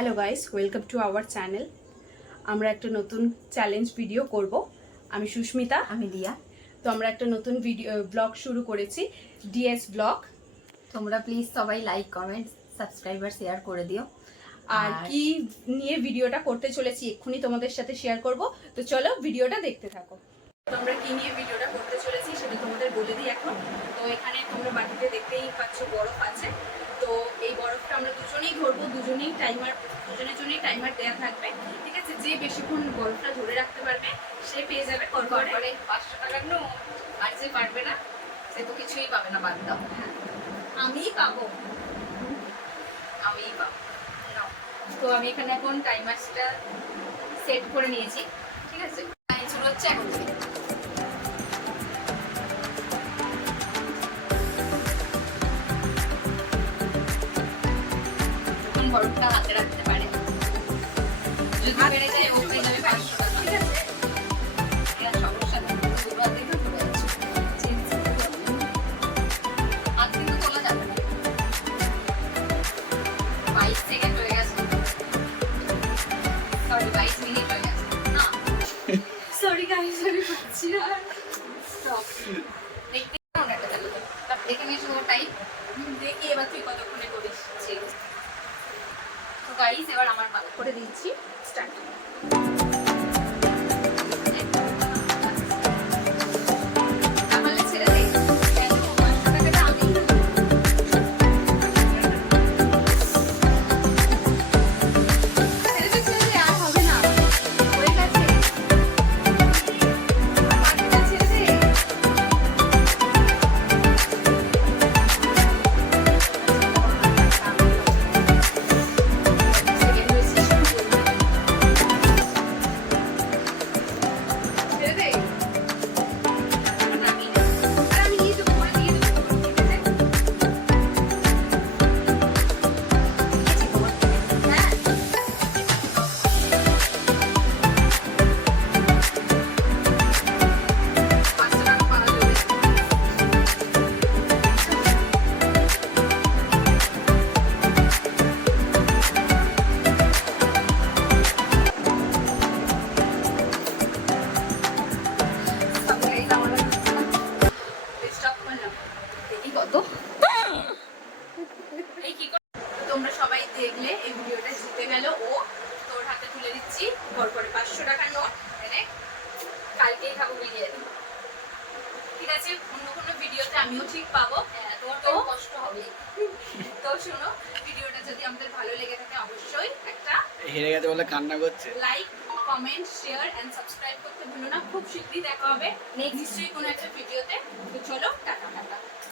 Hello guys, welcome to our channel. আমরা একটা নতুন চ্যালেঞ্জ ভিডিও করব। আমি সুস্মিতা, আমি দিয়া। তো আমরা একটা নতুন ভিডিও ব্লগ শুরু করেছি, ডিএস ব্লগ। তোমরা প্লিজ সবাই লাইক, কমেন্ট, সাবস্ক্রাইব আর শেয়ার করে দিও। আর কি নিয়ে ভিডিওটা করতে চলেছি এক্ষুনি তোমাদের সাথে শেয়ার করব। তো চলো ভিডিওটা দেখতে থাকো। তো আমরা কি নিয়ে ভিডিওটা করতে চলেছি সেটা তোমাদের বলে দিই এখন। তো এখানে তোমরা বাটিতে দেখতেই পাচ্ছ বরফ আছে। তো এই বরফটা আমরা দুজনেই ধরবো, দুজনের জন্যই টাইমার দেওয়া থাকবে। ঠিক আছে, যে বেশিক্ষণ বরফটা ধরে রাখতে পারবে সে পেয়ে যাবে করে 500 টাকার নোট। আর যে পারবে না সে তো কিছুই পাবে না, বাদ দাও। হ্যাঁ, আমিই পাবো। আমিই পাবো। নাও। তো আমি এখানে এখন টাইমারটা সেট করে নিয়েছি। ঠিক আছে, টাইম শুরু হচ্ছে এখন থেকে। যখন বরফটা হাতে রাখতে পারে, যদি বেড়ে যায় ও পেয়ে যাবে 500 টাকা। ঠিক আছে, এর সমস্যা নেই। দুটো হাতেই তো ধরে আছো। হাত কিন্তু তোলা যাবে না। 22 সেকেন্ড হয়ে গেছে। সরি, 22 মিনিট হয়ে গেছে। না, সরি গাইস, আমি পাচ্ছি না। স্টপ। দেখতে কেমন একটা চালু করে। তারপর দেখে নিয়েছি তোমার টাইম। দেখি এবার তুই কতক্ষণে করিস। তো গাইস, এবার আমার পালা। করে দিচ্ছি, স্টার্ট। তাহলে ছেড়ে দে। কেন? 500 টাকাটা আমি নেবো। ছেড়ে দে, ছেড়ে দে, আর হবে না। হয়ে গেছে। আর বাকিটা ছেড়ে দে। সেকেন্ড হয়েছে। ছেড়ে দে। আর আমি নিয়ে যাবো, পরে দিয়ে দেবো তোমাকে, ঠিক আছে? হ্যাঁ। পাঁচশো টাকা পাওয়া যাবে। স্টপ করলাম। দেখি কত। এই কি করে? তোমরা সবাই দেখলে এই ভিডিওটা জিতে গেল ও। তোর হাতে তুলে দিচ্ছি করে 500 টাকার নোট। এনে কালকেই খাবো বিরিয়ানি। ঠিক আছে, অন্য কোনো ভিডিওতে আমিও ঠিক পাবো। হ্যাঁ, তোমার তো কষ্ট হবে। তো শোনো, ভিডিওটা যদি আমাদের ভালো লেগে থাকে অবশ্যই একটা হেরে গেছে বলে কান্না করছে। Like, comment, share and subscribe করতে ভুলো না। খুব শীঘ্রই দেখা হবে নেক্সট নিশ্চয়ই কোনো একটা ভিডিও